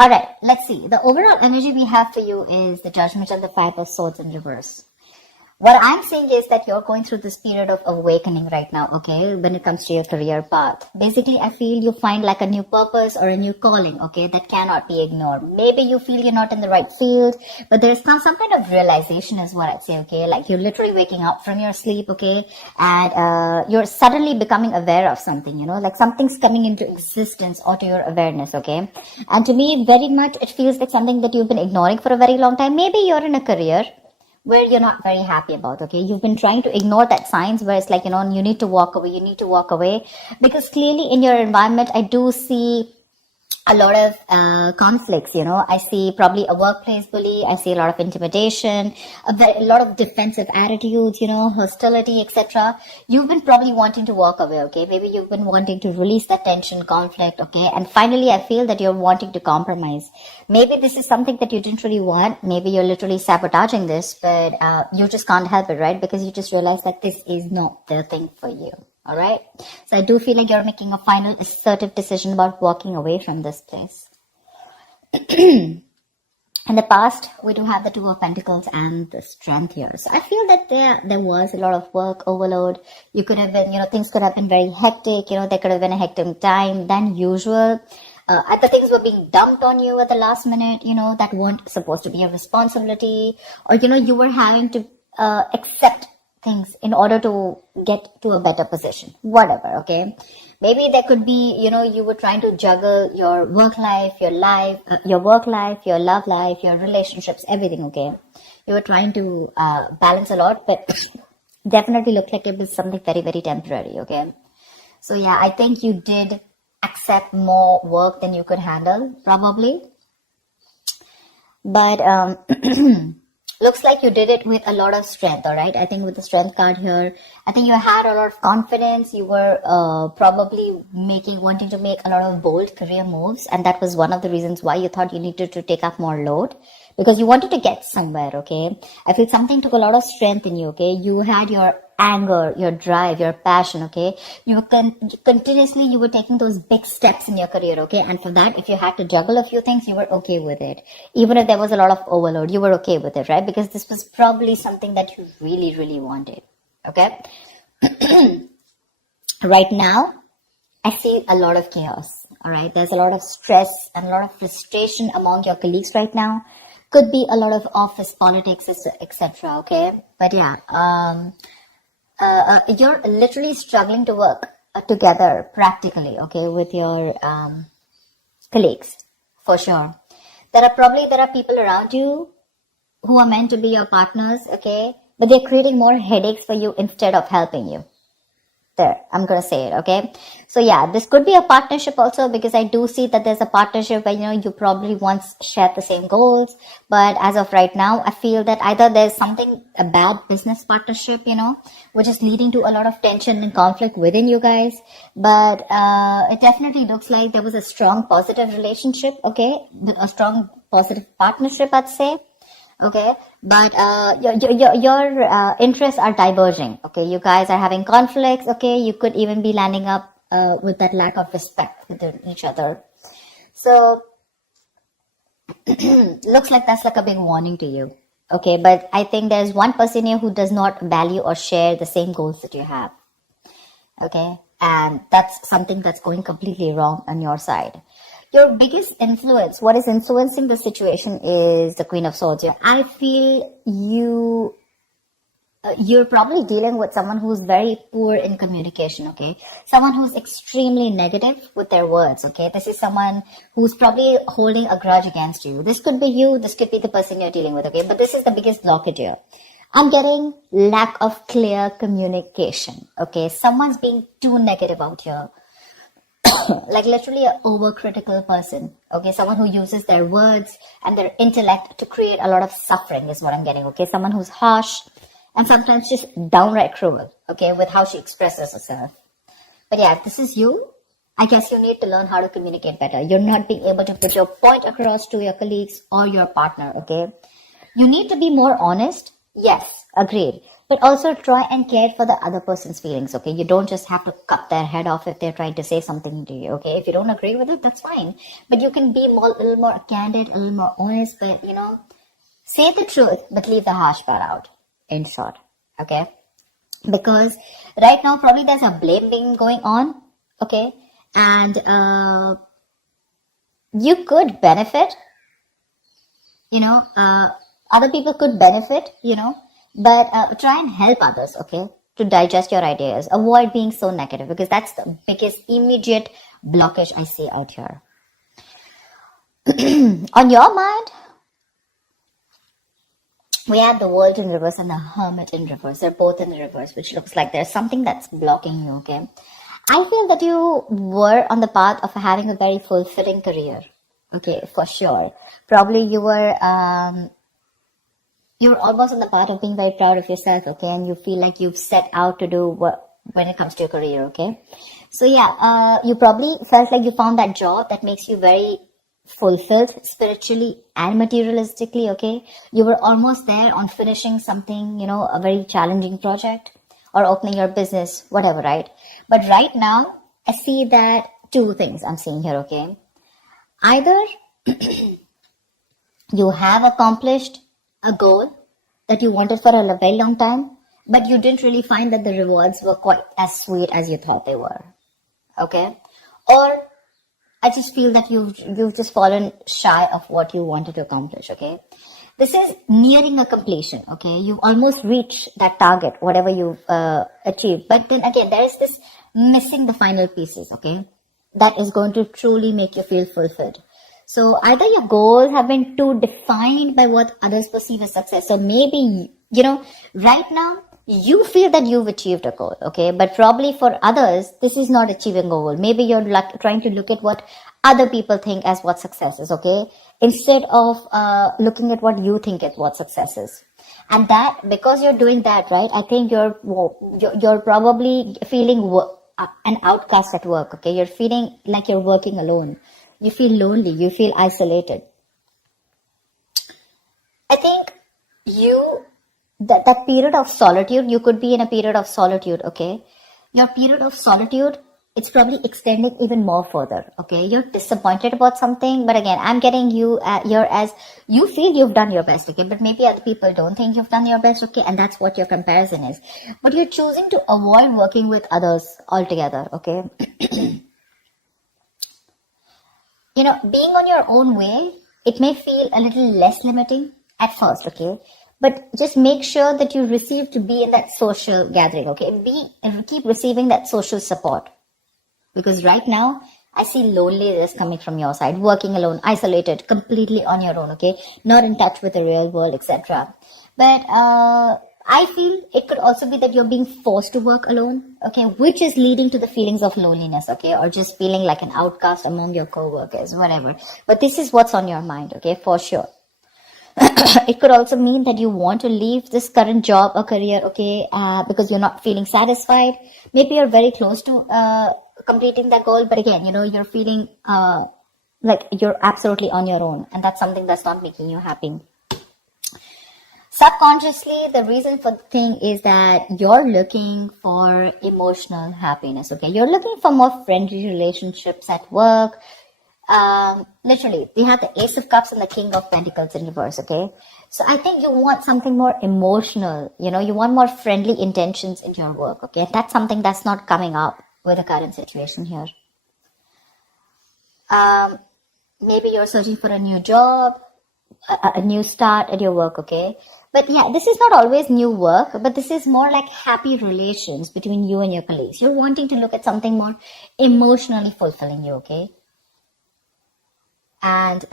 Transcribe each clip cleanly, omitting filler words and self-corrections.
All right, let's see. The overall energy we have for you is the Judgment and the Five of Swords in reverse. What I'm saying is that you're going through this period of awakening right now, okay, when it comes to your career path. Basically, I feel you find like a new purpose or a new calling, okay, that cannot be ignored. Maybe you feel you're not in the right field, but there's some kind of realization is what I'd say, okay, like you're literally waking up from your sleep, okay, and you're suddenly becoming aware of something, like something's coming into existence or to your awareness, okay. And to me, very much, it feels like something that you've been ignoring for a very long time. Maybe you're in a career where you're not very happy about, okay? You've been trying to ignore that signs where it's like, you need to walk away, because clearly in your environment, I do see a lot of conflicts, I see probably a workplace bully, I see a lot of intimidation, a lot of defensive attitudes, hostility, etc. You've been probably wanting to walk away, okay? Maybe you've been wanting to release that tension, conflict, okay? And finally, I feel that you're wanting to compromise. Maybe this is something that you didn't really want. Maybe you're literally sabotaging this, but you just can't help it, right? Because you just realize that this is not the thing for you. All right. So I do feel like you're making a final assertive decision about walking away from this place. In the past, we do have the Two of Pentacles and the Strength here. So I feel that there was a lot of work overload. You could have been, things could have been very hectic. There could have been a hectic time than usual. The things were being dumped on you at the last minute, that weren't supposed to be a responsibility. Or, you were having to accept things in order to get to a better position, whatever, okay? Maybe there could be, you were trying to juggle your work life, your love life, your relationships, everything, okay? You were trying to balance a lot, but definitely looked like it was something very, very temporary, okay? So yeah, I think you did accept more work than you could handle, probably. But looks like you did it with a lot of strength, all right? I think with the Strength card here, I think you had a lot of confidence. You were probably wanting to make a lot of bold career moves. And that was one of the reasons why you thought you needed to take up more load, because you wanted to get somewhere, okay? I feel something took a lot of strength in you, okay? You had your anger, your drive, your passion, okay? You were continuously, you were taking those big steps in your career, okay? And for that, if you had to juggle a few things, you were okay with it. Even if there was a lot of overload, you were okay with it, right? Because this was probably something that you really, really wanted, okay? Right now, I see a lot of chaos, all right? There's a lot of stress and a lot of frustration among your colleagues right now. Could be a lot of office politics, etc., okay? But yeah, you're literally struggling to work together practically, okay, with your colleagues, for sure. There are people around you who are meant to be your partners, okay, but they're creating more headaches for you instead of helping you. There, I'm going to say it, okay? So yeah, this could be a partnership also, because I do see that there's a partnership where, you probably once shared the same goals. But as of right now, I feel that either there's a bad business partnership, which is leading to a lot of tension and conflict within you guys. But it definitely looks like there was a strong positive relationship, okay? A strong positive partnership, I'd say. Okay, but your interests are diverging. Okay, you guys are having conflicts. Okay, you could even be landing up with that lack of respect within each other. So looks like that's like a big warning to you. Okay, but I think there's one person here who does not value or share the same goals that you have. Okay, and that's something that's going completely wrong on your side. Your biggest influence, what is influencing the situation, is the Queen of Swords. I feel you're probably dealing with someone who's very poor in communication, okay? Someone who's extremely negative with their words, okay? This is someone who's probably holding a grudge against you. This could be you, this could be the person you're dealing with, okay? But this is the biggest blockage here. I'm getting lack of clear communication, okay? Someone's being too negative out here. Like literally an overcritical person, okay? Someone who uses their words and their intellect to create a lot of suffering is what I'm getting, okay? Someone who's harsh and sometimes just downright cruel, okay, with how she expresses herself. But yeah, if this is you, I guess you need to learn how to communicate better. You're not being able to put your point across to your colleagues or your partner, okay? You need to be more honest. Yes, agreed. but also try and care for the other person's feelings, okay? You don't just have to cut their head off if they're trying to say something to you, okay? If you don't agree with it, that's fine. But you can be a little more candid, a little more honest, but, say the truth, but leave the harsh part out, in short, okay? Because right now, probably there's a blame game going on, okay? And you could benefit, other people could benefit, but try and help others, okay, to digest your ideas. Avoid being so negative, because that's the biggest immediate blockage I see out here. On your mind, we have the World in reverse and the Hermit in reverse. They're both in the reverse, which looks like there's something that's blocking you, okay? I feel that you were on the path of having a very fulfilling career, okay, for sure. Probably you were almost on the path of being very proud of yourself, okay, and you feel like you've set out to do what when it comes to your career, okay? So yeah, you probably felt like you found that job that makes you very fulfilled spiritually and materialistically, okay? You were almost there on finishing something, a very challenging project or opening your business, whatever, right? But right now, I see that two things I'm seeing here, okay? Either you have accomplished a goal that you wanted for a very long time, but you didn't really find that the rewards were quite as sweet as you thought they were, okay? Or I just feel that you've just fallen shy of what you wanted to accomplish, okay? This is nearing a completion, okay? You've almost reached that target, whatever you've achieved. But then again, there is this missing the final pieces, okay? That is going to truly make you feel fulfilled. So either your goals have been too defined by what others perceive as success. So maybe, right now, you feel that you've achieved a goal, okay? But probably for others, this is not achieving a goal. Maybe you're trying to look at what other people think as what success is, okay? Instead of looking at what you think is what success is. And that, because you're doing that, right, I think you're probably feeling an outcast at work, okay? You're feeling like you're working alone. You feel lonely. You feel isolated. I think that period of solitude, you could be in a period of solitude, okay? Your period of solitude, it's probably extending even more further, okay? You're disappointed about something, but again, I'm getting you here as you feel you've done your best, okay? But maybe other people don't think you've done your best, okay? And that's what your comparison is. But you're choosing to avoid working with others altogether, okay? Being on your own way, it may feel a little less limiting at first, okay? But just make sure that you receive to be in that social gathering, okay? Keep receiving that social support. Because right now, I see loneliness coming from your side, working alone, isolated, completely on your own, okay? Not in touch with the real world, etc. But I feel it could also be that you're being forced to work alone, okay? Which is leading to the feelings of loneliness, okay? Or just feeling like an outcast among your co-workers, whatever. But this is what's on your mind, okay? For sure. It could also mean that you want to leave this current job or career, okay, because you're not feeling satisfied. Maybe you're very close to completing that goal, but again, you're feeling like you're absolutely on your own, and that's something that's not making you happy. Subconsciously, the reason for the thing is that you're looking for emotional happiness, okay? You're looking for more friendly relationships at work. Literally, we have the Ace of Cups and the King of Pentacles in reverse, okay? So I think you want something more emotional, you want more friendly intentions in your work, okay? That's something that's not coming up with the current situation here. Maybe you're searching for a new job, a new start at your work, okay? But yeah, this is not always new work, but this is more like happy relations between you and your colleagues. You're wanting to look at something more emotionally fulfilling you, okay? And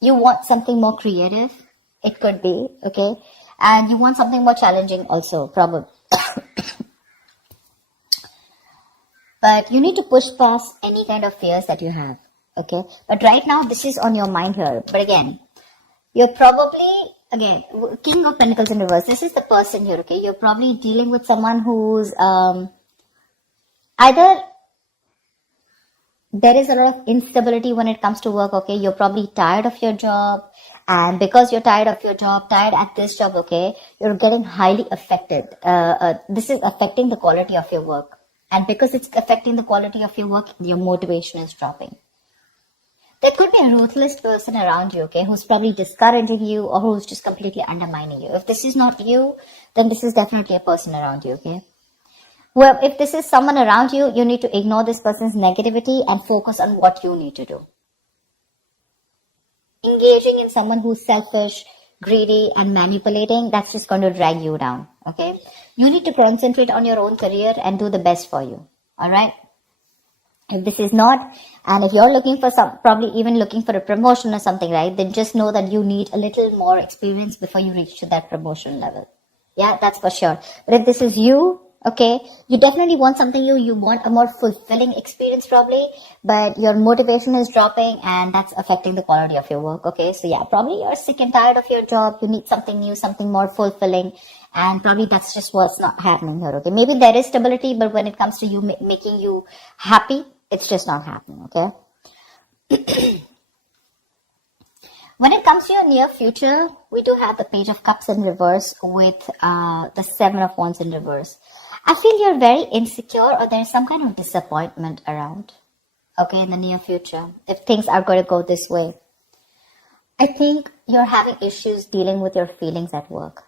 you want something more creative, it could be, okay? And you want something more challenging also, probably. But you need to push past any kind of fears that you have, okay? But right now, this is on your mind here. But again, you're probably, King of Pentacles in reverse. This is the person here, okay? You're probably dealing with someone who's either there is a lot of instability when it comes to work, okay? You're probably tired of your job. And because you're tired of your job, tired at this job, okay, you're getting highly affected. This is affecting the quality of your work. And because it's affecting the quality of your work, your motivation is dropping. There could be a ruthless person around you, okay, who's probably discouraging you or who's just completely undermining you. If this is not you, then this is definitely a person around you, okay? Well, if this is someone around you, you need to ignore this person's negativity and focus on what you need to do. Engaging in someone who's selfish, greedy, and manipulating, that's just going to drag you down, okay? You need to concentrate on your own career and do the best for you, all right? If this is not, and if you're looking for probably even looking for a promotion or something, right, then just know that you need a little more experience before you reach to that promotion level. Yeah, that's for sure. But if this is you, okay, you definitely want something you want a more fulfilling experience probably, but your motivation is dropping and that's affecting the quality of your work, okay? So yeah, probably you're sick and tired of your job, you need something new, something more fulfilling, and probably that's just what's not happening here, okay? Maybe there is stability, but when it comes to you making you happy, it's just not happening, okay? When it comes to your near future, we do have the Page of Cups in reverse with the Seven of Wands in reverse. I feel you're very insecure or there's some kind of disappointment around, okay, in the near future, if things are going to go this way. I think you're having issues dealing with your feelings at work.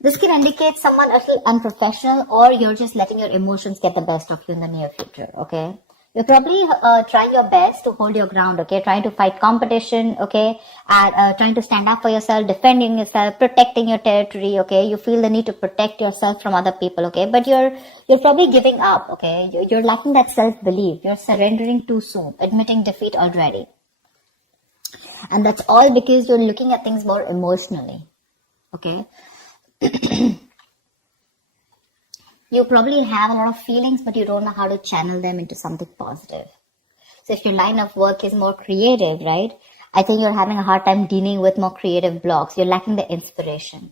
This can indicate someone a little unprofessional or you're just letting your emotions get the best of you in the near future, okay? You're probably trying your best to hold your ground, okay? Trying to fight competition, okay? And trying to stand up for yourself, defending yourself, protecting your territory, okay? You feel the need to protect yourself from other people, okay? But you're probably giving up, okay? You're lacking that self-belief. You're surrendering too soon, admitting defeat already. And that's all because you're looking at things more emotionally, okay? You probably have a lot of feelings, but you don't know how to channel them into something positive. So if your line of work is more creative, right? I think you're having a hard time dealing with more creative blocks. You're lacking the inspiration.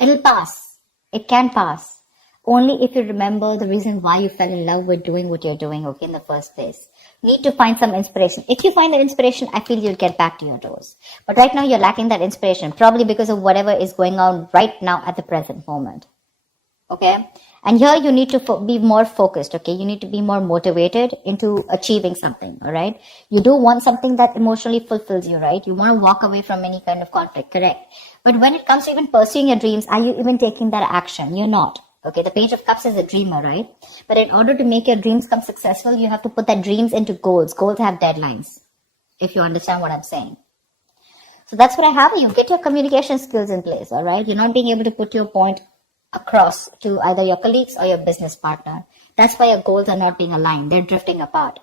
It'll pass. It can pass. Only if you remember the reason why you fell in love with doing what you're doing, okay, in the first place. Need to find some inspiration. If you find the inspiration, I feel you'll get back to your doors. But right now, you're lacking that inspiration, probably because of whatever is going on right now at the present moment. Okay? And here you need to be more focused, okay? You need to be more motivated into achieving something, all right? You do want something that emotionally fulfills you, right? You want to walk away from any kind of conflict, correct? But when it comes to even pursuing your dreams, are you even taking that action? You're not. Okay, the Page of Cups is a dreamer, right? But in order to make your dreams come successful, you have to put that dreams into goals. Goals have deadlines, if you understand what I'm saying. So that's what I have. You get your communication skills in place, all right? You're not being able to put your point across to either your colleagues or your business partner. That's why your goals are not being aligned. They're drifting apart.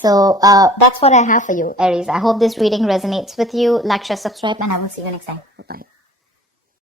So that's what I have for you, Aries. I hope this reading resonates with you. Like, share, subscribe, and I will see you next time. Bye-bye.